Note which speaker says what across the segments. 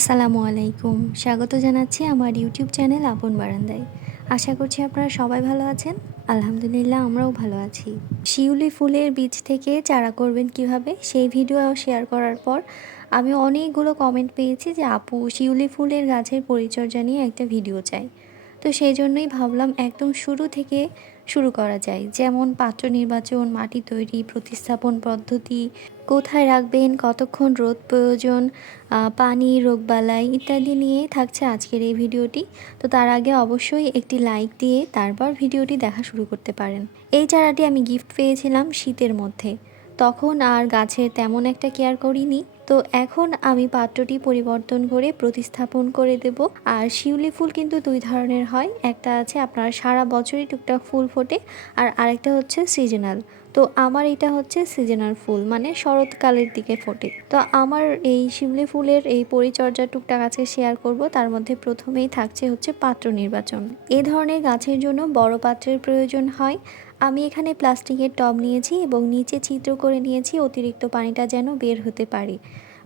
Speaker 1: আসসালামু আলাইকুম। স্বাগত জানাচ্ছি আমার ইউটিউব চ্যানেল আপন বারান্দায়। আশা করছি আপনারা সবাই ভালো আছেন। আলহামদুলিল্লাহ আমরাও ভালো আছি। শিউলি ফুলের বীজ থেকে চারা করবেন কীভাবে, সেই ভিডিও শেয়ার করার পর আমি অনেকগুলো কমেন্ট পেয়েছি যে, আপু, শিউলি ফুলের গাছের পরিচর্যা নিয়ে একটা ভিডিও চাই। তো সেই জন্যই ভাবলাম একদম শুরু থেকে শুরু করা যায়। যেমন পাত্র নির্বাচন, মাটি তৈরি, প্রতিস্থাপন পদ্ধতি, কোথায় রাখবেন, কতক্ষণ রোদ প্রয়োজন পানি, রোগবালাই ইত্যাদি নিয়ে থাকছে আজকের এই ভিডিওটি। তো তার আগে অবশ্যই একটি লাইক দিয়ে তারপর ভিডিওটি দেখা শুরু করতে পারেন। এই চারাটি আমি গিফট পেয়েছিলাম শীতের মধ্যে। তখন আর গাছের তেমন একটা কেয়ার করিনি। তো এখন আমি পাত্রটি পরিবর্তন করে প্রতিস্থাপন করে দেব। আর শিউলি ফুল কিন্তু দুই ধরনের হয়। একটা আছে আপনার সারা বছরই টুকটাক ফুল ফোটে আর আরেকটা হচ্ছে সিজনাল তো আমার এটা হচ্ছে সিজনাল ফুল মানে শরৎকালের দিকে ফোটে। তো আমার এই শিউলি ফুলের এই পরিচর্যা টুকটাক আজকে শেয়ার করব। তার মধ্যে প্রথমেই থাকছে হচ্ছে পাত্র নির্বাচন। এ ধরনের গাছের জন্য বড় পাত্রের প্রয়োজন হয়। আমি এখানে প্লাস্টিকের টব নিয়েছি এবং নিচে ছিদ্র করে নিয়েছি, অতিরিক্ত পানিটা যেন বের হতে পারে।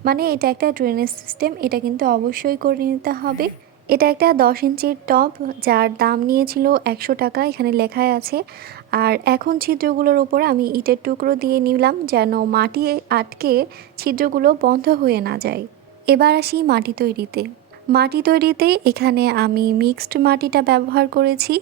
Speaker 1: মানে এটা একটা ড্রেনেজ সিস্টেম, এটা কিন্তু অবশ্যই করে নিতে হবে। এটা একটা দশ ইঞ্চির টব, যার দাম নিয়েছিল একশো টাকা, এখানে লেখায় আছে। আর এখন ছিদ্রগুলোর উপর আমি ইটের টুকরো দিয়ে নিলাম, যেন মাটি আটকে ছিদ্রগুলো বন্ধ হয়ে না যায়। এবার আসি মাটি তৈরিতে। মাটি তৈরিতে এখানে আমি মিক্সড মাটিটা ব্যবহার করেছি।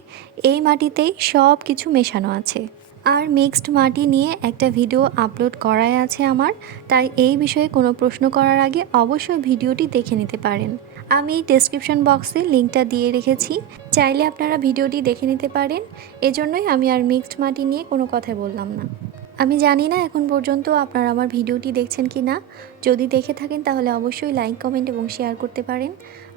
Speaker 1: এই মাটিতেই সব কিছু মেশানো আছে। আর মিক্সড মাটি নিয়ে একটা ভিডিও আপলোড করাই আছে আমার। তাই এই বিষয়ে কোনো প্রশ্ন করার আগে অবশ্যই ভিডিওটি দেখে নিতে পারেন। আমি ডেসক্রিপশন বক্সে লিঙ্কটা দিয়ে রেখেছি। চাইলে আপনারা ভিডিওটি দেখে নিতে পারেন। এজন্যই আমি আর মিক্সড মাটি নিয়ে কোনো কথা বললাম না। আমি জানি না এখন পর্যন্ত আপনারা আমার ভিডিওটি দেখছেন কি না। যদি দেখে থাকেন তাহলে অবশ্যই লাইক, কমেন্ট এবং শেয়ার করতে পারেন।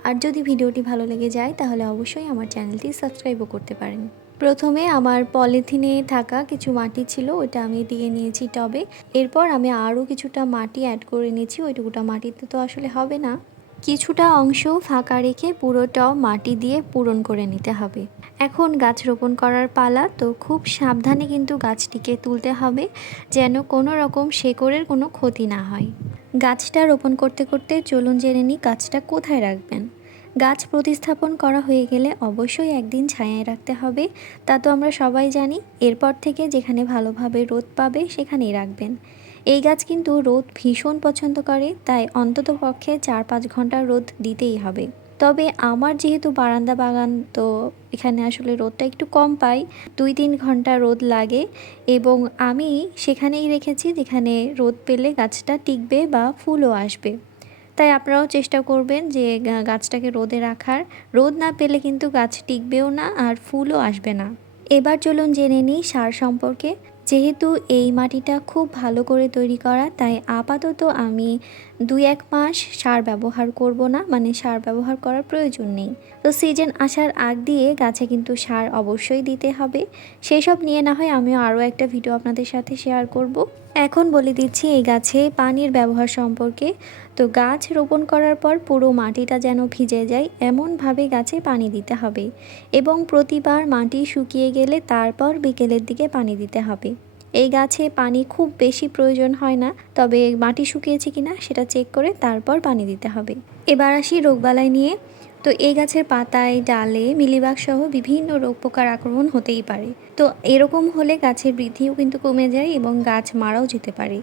Speaker 1: আর যদি ভিডিওটি ভালো লেগে যায় তাহলে অবশ্যই আমার চ্যানেলটি সাবস্ক্রাইবও করতে পারেন। প্রথমে আমার পলিথিনে থাকা কিছু মাটি ছিল ওটা আমি দিয়ে নিয়েছি টবে। এরপর আমি আরও কিছুটা মাটি অ্যাড করে নিয়েছি, ওইটুকুটা মাটিতে তো আসলে হবে না। কিছুটা অংশ ফাঁকা রেখে পুরোটাও মাটি দিয়ে পূরণ করে নিতে হবে। এখন গাছ রোপণ করার পালা, তো খুব সাবধানে কিন্তু গাছটিকে তুলতে হবে, যেন কোনো রকম শেকড়ের কোনো ক্ষতি না হয়। গাছটা রোপণ করতে করতে চলুন জেনে নিই গাছটা কোথায় রাখবেন। গাছ প্রতিস্থাপন করা হয়ে গেলে অবশ্যই একদিন ছায়ায় রাখতে হবে। তা তো আমরা সবাই জানি, এরপর থেকে যেখানে ভালোভাবে রোদ পাবে সেখানেই রাখবেন। এই গাছ কিন্তু রোদ ভীষণ পছন্দ করে, তাই অন্তত পক্ষে চার পাঁচ ঘণ্টা রোদ দিতেই হবে। তবে আমার যেহেতু বারান্দা বাগান, তো এখানে আসলে রোদটা একটু কম পাই, দুই তিন ঘণ্টা রোদ লাগে এবং আমি সেখানেই রেখেছি যেখানে রোদ পেলে গাছটা টিকবে বা ফুলও আসবে। তাই আপনারাও চেষ্টা করবেন যে গাছটাকে রোদে রাখার। রোদ না পেলে কিন্তু গাছ টিকবেও না আর ফুলও আসবে না। এবার চলুন জেনে নিই সার সম্পর্কে। যেহেতু এই মাটিটা খুব ভালো করে তৈরি করা, তাই আপাতত আমি দুই এক মাস সার ব্যবহার করব না মানে সার ব্যবহার করার প্রয়োজন নেই। তো সিজন আসার আগ দিয়ে গাছে কিন্তু সার অবশ্যই দিতে হবে। সেই সব নিয়ে না হয় আমিও আরও একটা ভিডিও আপনাদের সাথে শেয়ার করব। এখন বলে দিচ্ছি এই গাছে পানির ব্যবহার সম্পর্কে। তো গাছ রোপণ করার পর পুরো মাটিটা যেন ভিজে যায়, এমনভাবে গাছে পানি দিতে হবে। এবং প্রতিবার মাটি শুকিয়ে গেলে তারপর বিকেলের দিকে পানি দিতে হবে। এই গাছে পানি খুব বেশি প্রয়োজন হয় না, তবে মাটি শুকিয়েছে কিনা সেটা চেক করে তারপর পানি দিতে হবে। এবার আসি রোগবালাই নিয়ে। তো এই গাছের পাতায়, ডালে মিলিবাগ সহ বিভিন্ন রোগ পোকার আক্রমণ হতেই পারে। তো এরকম হলে গাছের বৃদ্ধিও কিন্তু কমে যায় এবং গাছ মারাও যেতে পারে।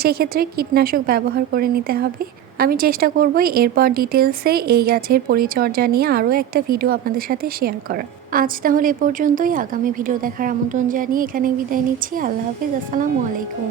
Speaker 1: সেক্ষেত্রে কীটনাশক ব্যবহার করে নিতে হবে। আমি চেষ্টা করব এরপর ডিটেলসে এই গাছের পরিচর্যা নিয়ে আরও একটা ভিডিও আপনাদের সাথে শেয়ার করা আজ তাহলে এ পর্যন্তই। আগামী ভিডিও দেখার আমন্ত্রণ জানিয়ে এখানে বিদায় নিচ্ছি। আল্লাহ হাফিজ। আসসালামু আলাইকুম।